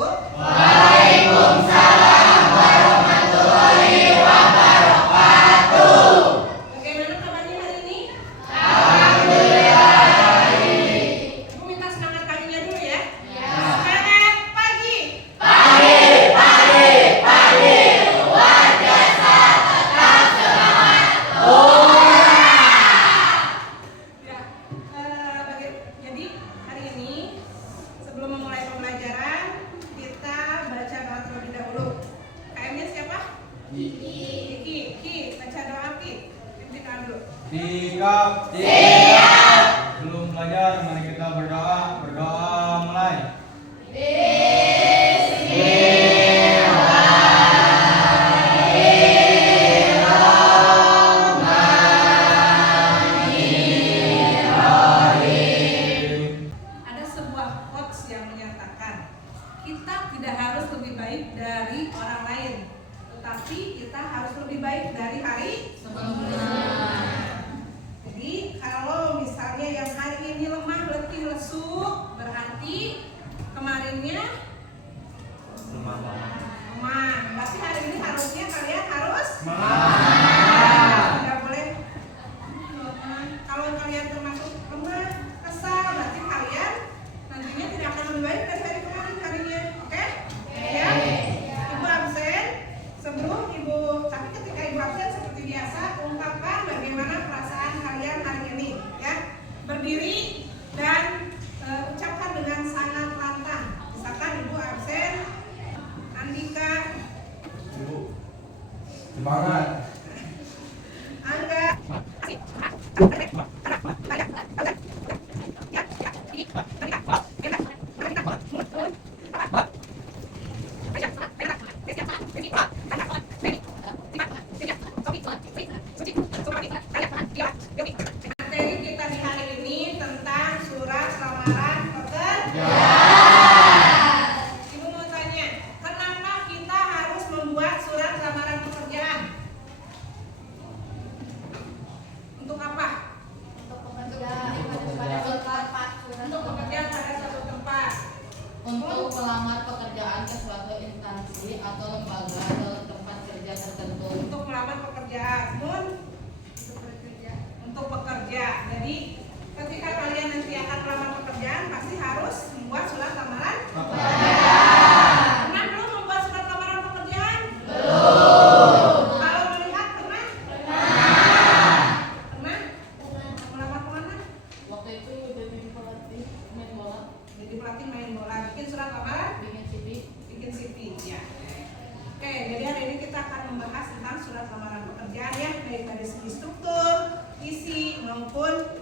Waalaikumsalam warahmatullahi wabarakatuh. Bagaimana kabarnya hari ini? Alhamdulillah hari ini. Ibu minta semangat paginya dulu ya. Ya. Semangat pagi. Pagi, pagi, pagi. Luar biasa, tetap semangat. Ya. Jadi hari ini sebelum memulai pembelajaran kita baca doa terlebih dahulu. KM-nya siapa? Ki, baca doa Ki. Kita doa dulu. Sikap. Sebelum belajar, mari kita berdoa. Berdoa mulai. Ada sebuah quotes yang menyatakan kita tidak harus lebih baik dari orang lain, tetapi kita harus lebih baik dari hari sebelumnya. Jadi kalau misalnya yang hari ini lemah, letih, lesu, berarti kemarinnya lemah. Berarti hari ini harusnya kalian harus tidak boleh lemah. Kalau kalian termasuk lemah, kesal, berarti kalian nantinya tidak akan lebih baik dari hari kemarin harinya. Oke? Ya? Ibu absen sebelum ibu, tapi ketika ibu absen seperti biasa ungkapkan bagaimana perasaan kalian hari ini, ya. Berdiri dan ucapkan dengan sangat lantang. Misalkan ibu absen, Andika, Semangat. Angga, materi kita di hari ini tentang surat lamaran pekerjaan. Ibu mau tanya, kenapa kita harus membuat surat lamaran pekerjaan? Untuk apa? Untuk pekerjaan pada suatu tempat. Untuk melamar pekerjaan ke suatu instansi atau lembaga atau tempat kerja tertentu. Untuk melamar pekerjaan. Untuk bekerja. Jadi ketika kalian nanti akan melamar pekerjaan pasti harus membuat surat lamaran pekerjaan. Pernah belum membuat surat lamaran pekerjaan? Belum. Kalau melihat pernah? Pernah? Melamar kemana? Waktu itu jadi pelatih main bola, Jadi pelatih main bola. Bikin surat lamaran? bikin CV. Bikin CV. Ya. Oke, jadi hari ini kita akan membahas tentang surat lamaran pekerjaan ya, baik dari segi struktur, isi maupun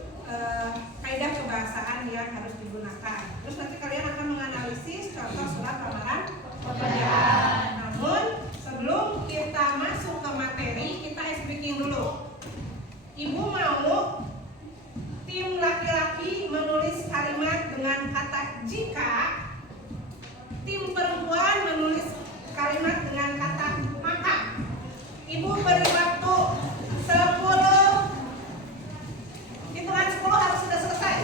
kaidah kebahasaan yang harus digunakan. Terus nanti kalian akan menganalisis contoh surat lamaran pekerjaan. Namun sebelum kita masuk ke materi, kita ice breaking dulu. Ibu mau tim laki-laki menulis kalimat dengan kata jika, tim perempuan menulis kalimat dengan kata maka. Ibu beri waktu 10, hitungan 10 harus sudah selesai.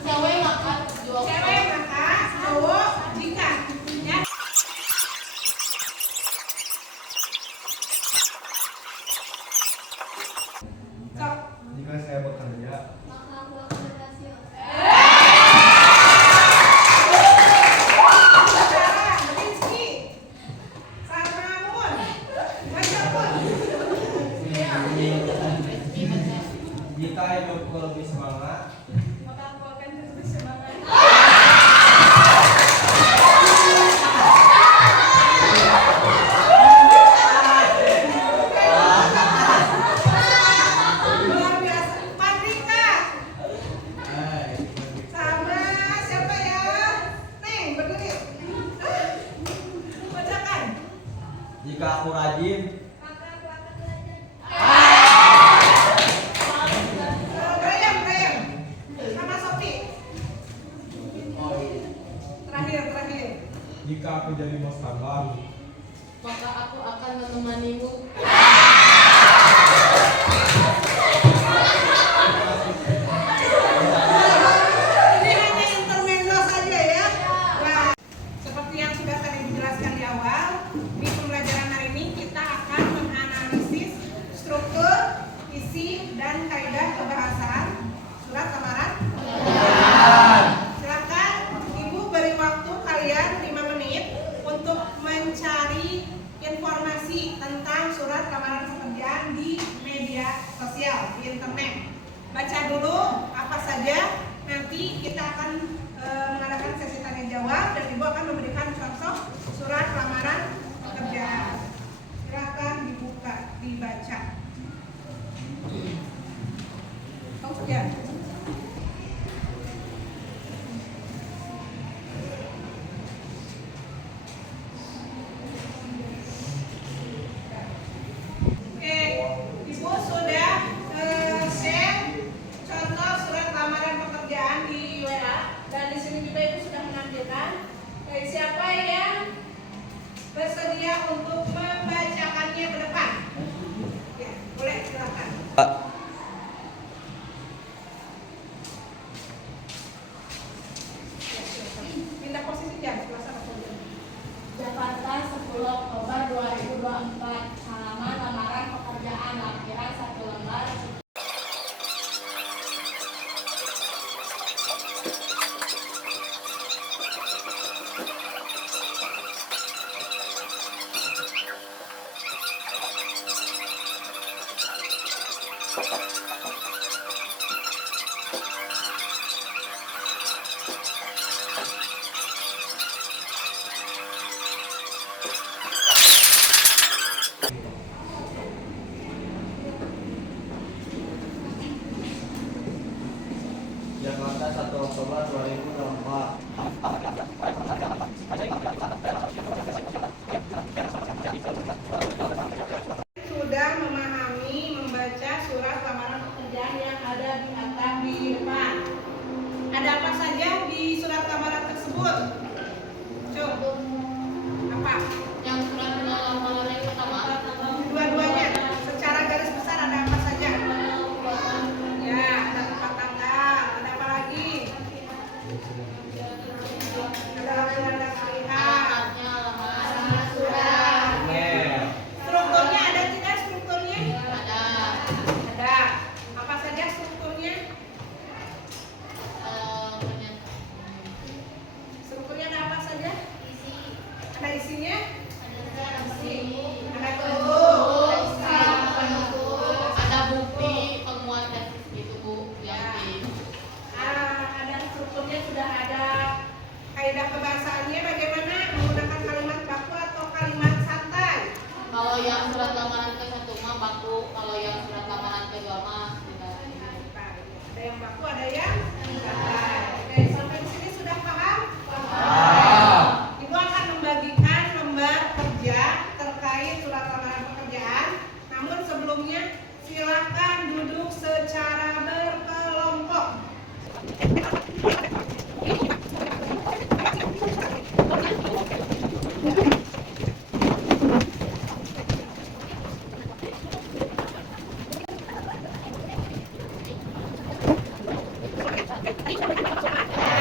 Cewek makan jual. Cewek maka, cowok jika. Ya. Sok. Jika saya bekerja, Sarah, Rizky, sama Mun, baca Mun. kita hidupku lebih semangat. Maka aku akan terus semangat. Luar biasa. Patrika sama siapa ya? Neng, berdiri. Bacakan. Jika aku rajin, Graham. Sama Sophie. Terakhir. jika aku jadi bos tambang, Maka aku akan menemanimu. Ini hanya intermezzo saja ya. Nah, seperti yang ya kan? Baik, siapa yang bersedia untuk membacakannya ke depan? Ya, boleh silakan. Pindah posisi jam sebelah sana. Jakarta 10 Oktober 2024. Halaman lamaran pekerjaan lampiran 1 lembar. Jakarta 1 Oktober 2024. Sudah memahami membaca surat lamaran pekerjaan yang ada di atas di depan. Ada apa saja di surat lamaran tersebut? Coba. Apa? Yang surat lamaran yang pertama. Dua-duanya. Secara garis besar ada apa saja? Ya, ada tempat tanggal. Ada apa lagi? Ada lamaran pilihan. Alamatnya lamaran. Ada surat. Email. Strukturnya ada tidak strukturnya? Ada Ada. Apa saja strukturnya? Strukturnya ada apa saja? isi, Ada isinya? ada isi, Ada bentuk. ada bukti penguat dan itu Bu yang di Ada strukturnya sudah ada. Kaidah kebahasaannya bagaimana? Menggunakan kalimat baku atau kalimat santai? kalau yang surat lamaran ke satu mah baku, kalau yang surat lamaran ke dua mah tidak. Ada yang baku, ada yang santai. Oke, sampai di sini sudah paham? Ibu akan membagikan lembar kerja terkait surat lamaran pekerjaan. Namun sebelumnya silakan duduk secara berkelompok.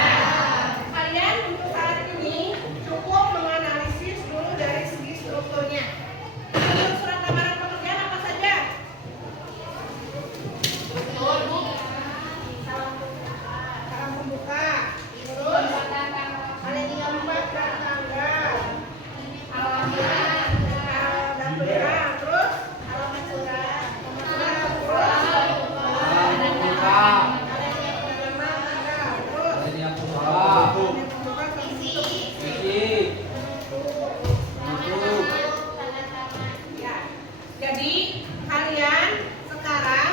Kalian untuk saat ini cukup menganalisis dulu dari segi strukturnya. Untuk surat lamaran pekerjaan apa saja? Betul Bu. Salam pembuka. Terus kalian tinggal membuat tanggal. Alamat dan pilihan. Terus alamat surat. Terus Ini aku salah. Ya. Jadi kalian sekarang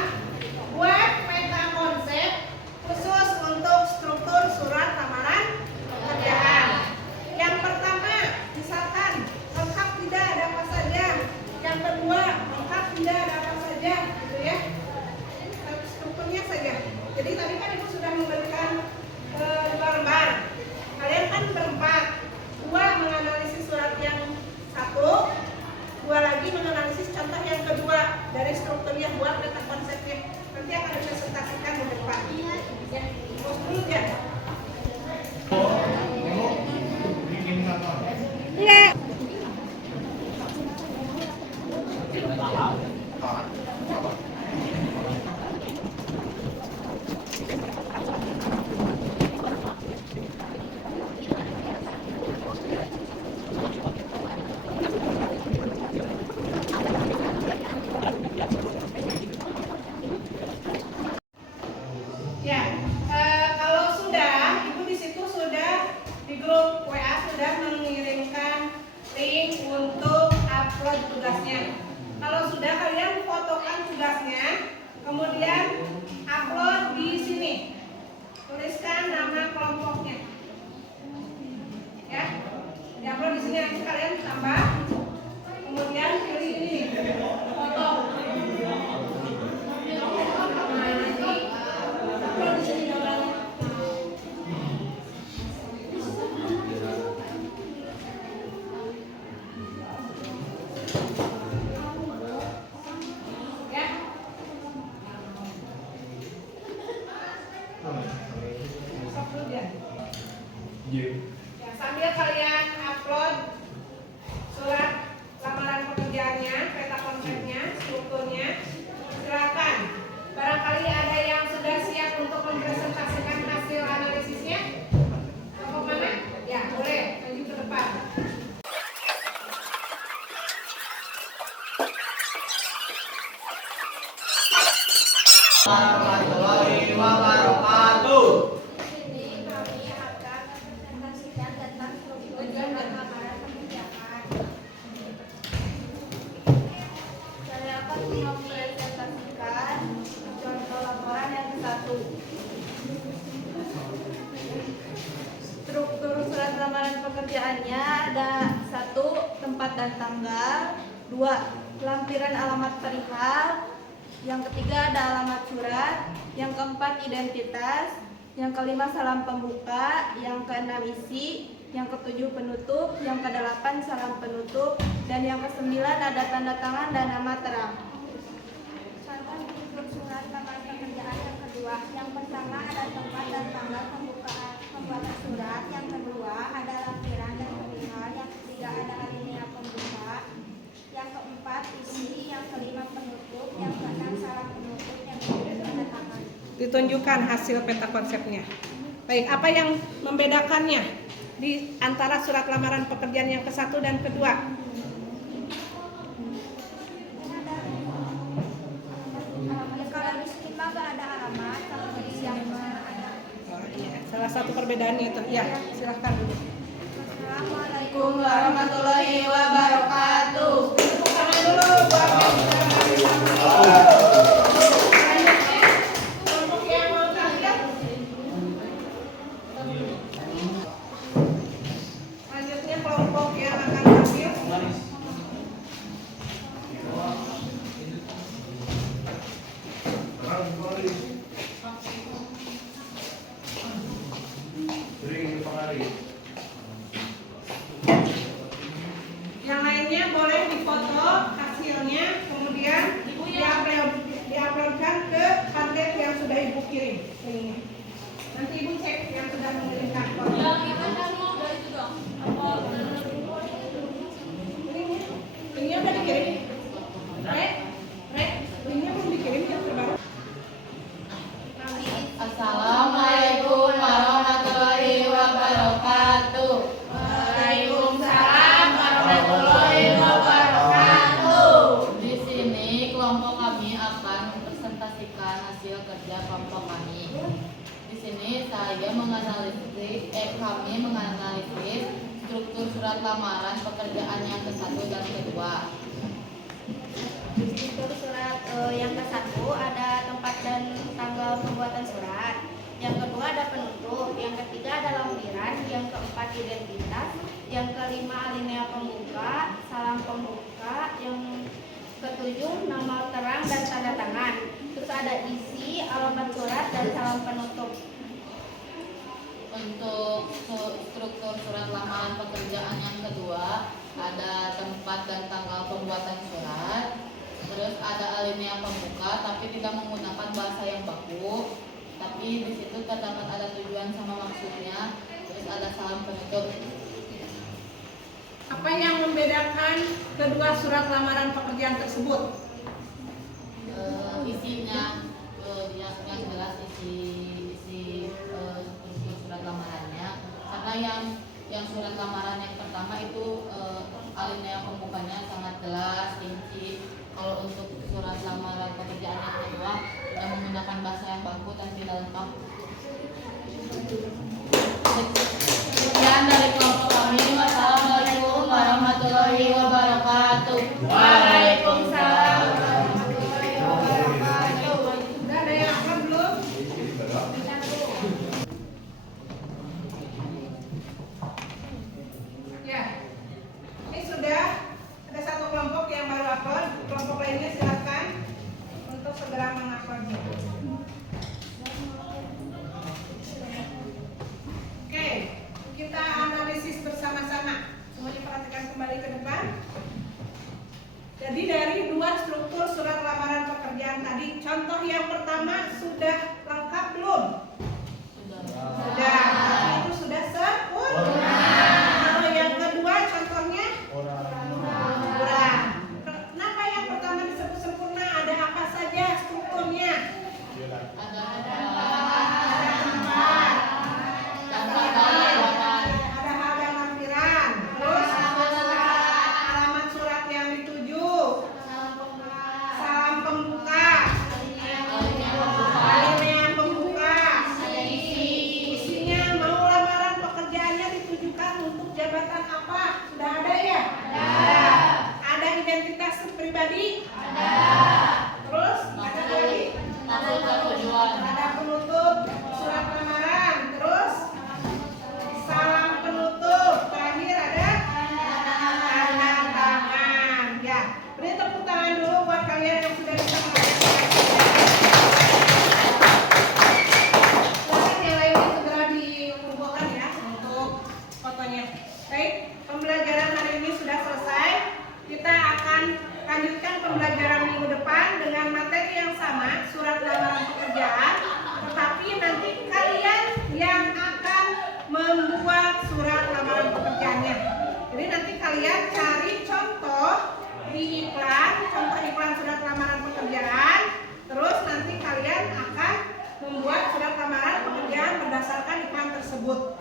buat peta konsep khusus untuk struktur surat lamaran pekerjaan. Yang pertama, misalkan lengkap tidak ada apa saja. Yang kedua, lengkap tidak ada apa saja, gitu ya. Strukturnya saja. Jadi tadi kan Ibu sudah memberikan dua lembar. Kalian kan berempat. Dua menganalisis surat yang satu, dua lagi menganalisis contoh yang kedua dari strukturnya buat peta konsepnya. Nanti akan dipresentasikan di depan. Ya, terus dulu ya. Enggak. Ya, kalau sudah, Ibu di situ sudah di grup WA sudah mengirimkan link untuk upload tugasnya. Kalau sudah, kalian fotokan tugasnya, kemudian upload di sini. Tuliskan nama kelompoknya. Ya, diupload di sini nanti kalian tambah, kemudian pilih ini foto. Nah, nanti upload di sini gambarnya. Sudah. Iya. Ya, sambil kalian upload surat lamaran pekerjaannya, peta konsepnya, strukturnya, silakan. Barangkali ada yang sudah siap untuk mempresentasikan hasil analisisnya. Kelompok mana? Ya, boleh maju ke depan. Warahmatullahi wabarakatuh. Di sini kami akan mempresentasikan tentang struktur dan lamaran pekerjaan. Saya akan mempresentasikan contoh laporan yang ke-1. Struktur surat lamaran pekerjaannya ada 1. Tempat dan tanggal, 2. Lampiran alamat perihal, yang ketiga ada alamat surat, yang keempat identitas, yang kelima salam pembuka, yang keenam isi, yang ketujuh penutup, yang kedelapan salam penutup, dan yang kesembilan ada tanda tangan dan nama terang. Contoh struktur surat lamaran pekerjaan yang kedua, yang pertama ada tempat dan tanggal pembuatan surat, yang kedua ada lampiran dan perihal, yang ketiga ada alinea pembuka, yang keempat isi, yang kelima penutup, yang keenam salam penutup, yang ketujuh tanda tangan. Ditunjukkan hasil peta konsepnya. Baik, apa yang membedakannya di antara surat lamaran pekerjaan yang ke-1 dan kedua? Kalau di sini mah nggak ada alamat, kalau di sini mah ada. Oh, iya. Salah satu perbedaannya itu. Ya, silahkan dulu. Assalamualaikum warahmatullahi wabarakatuh. Tepuk tangan dulu buat kelompok yang mau tampil. Selanjutnya kelompok yang akan tampil. Yang lainnya boleh difoto hasilnya, kemudian diuploadkan ke paket yang sudah ibu kirim. Ini. Nanti ibu cek yang sudah mengirimkan foto. Yang itu kan mau udah itu dong. Apa Linknya udah dikirim. Linknya belum dikirim yang terbaru. Assalamualaikum warahmatullahi wabarakatuh. Waalaikumsalam warahmatullahi wabarakatuh. Di sini kelompok kami akan mempresentasikan hasil kerja kelompok kami. Di sini kami menganalisis struktur surat lamaran pekerjaan yang ke-1 dan kedua. Struktur surat yang ke-1 ada tempat dan tanggal pembuatan surat, yang kedua ada penutup, yang ketiga ada lampiran, yang keempat identitas, yang kelima alinea pembuka, salam pembuka, yang ketujuh nama terang dan tanda tangan. Terus ada isi, alamat surat, dan salam penutup. Untuk struktur surat lamaran pekerjaan yang kedua ada tempat dan tanggal pembuatan surat, terus ada alinea pembuka tapi tidak menggunakan bahasa yang baku, tapi di situ terdapat ada tujuan sama maksudnya, terus ada salam penutup. Apa yang membedakan kedua surat lamaran pekerjaan tersebut? Isinya yang jelas isi surat lamarannya, karena yang surat lamaran yang pertama itu alinea pembukanya sangat jelas, rinci. Kalau untuk surat lamaran pekerjaan yang kedua tidak menggunakan bahasa yang baku dan tidak lengkap. Sekian dari kelompok kami. Wassalamualaikum warahmatullahi wabarakatuh. Waalaikumsalam warahmatullahi wabarakatuh. Udah ada yang upload belum? Ya, ini sudah ada satu kelompok yang baru upload. Kelompok lainnya silakan untuk segera menguploadnya. Oke, kita analisis bersama-sama. Semuanya perhatikan kembali ke depan. Jadi dari dua struktur surat lamaran pekerjaan tadi, contoh yang pertama sudah lengkap belum? Sudah. membuat surat lamaran pekerjaannya. Jadi nanti kalian cari contoh di iklan, contoh iklan surat lamaran pekerjaan. Terus nanti kalian akan membuat surat lamaran pekerjaan berdasarkan iklan tersebut.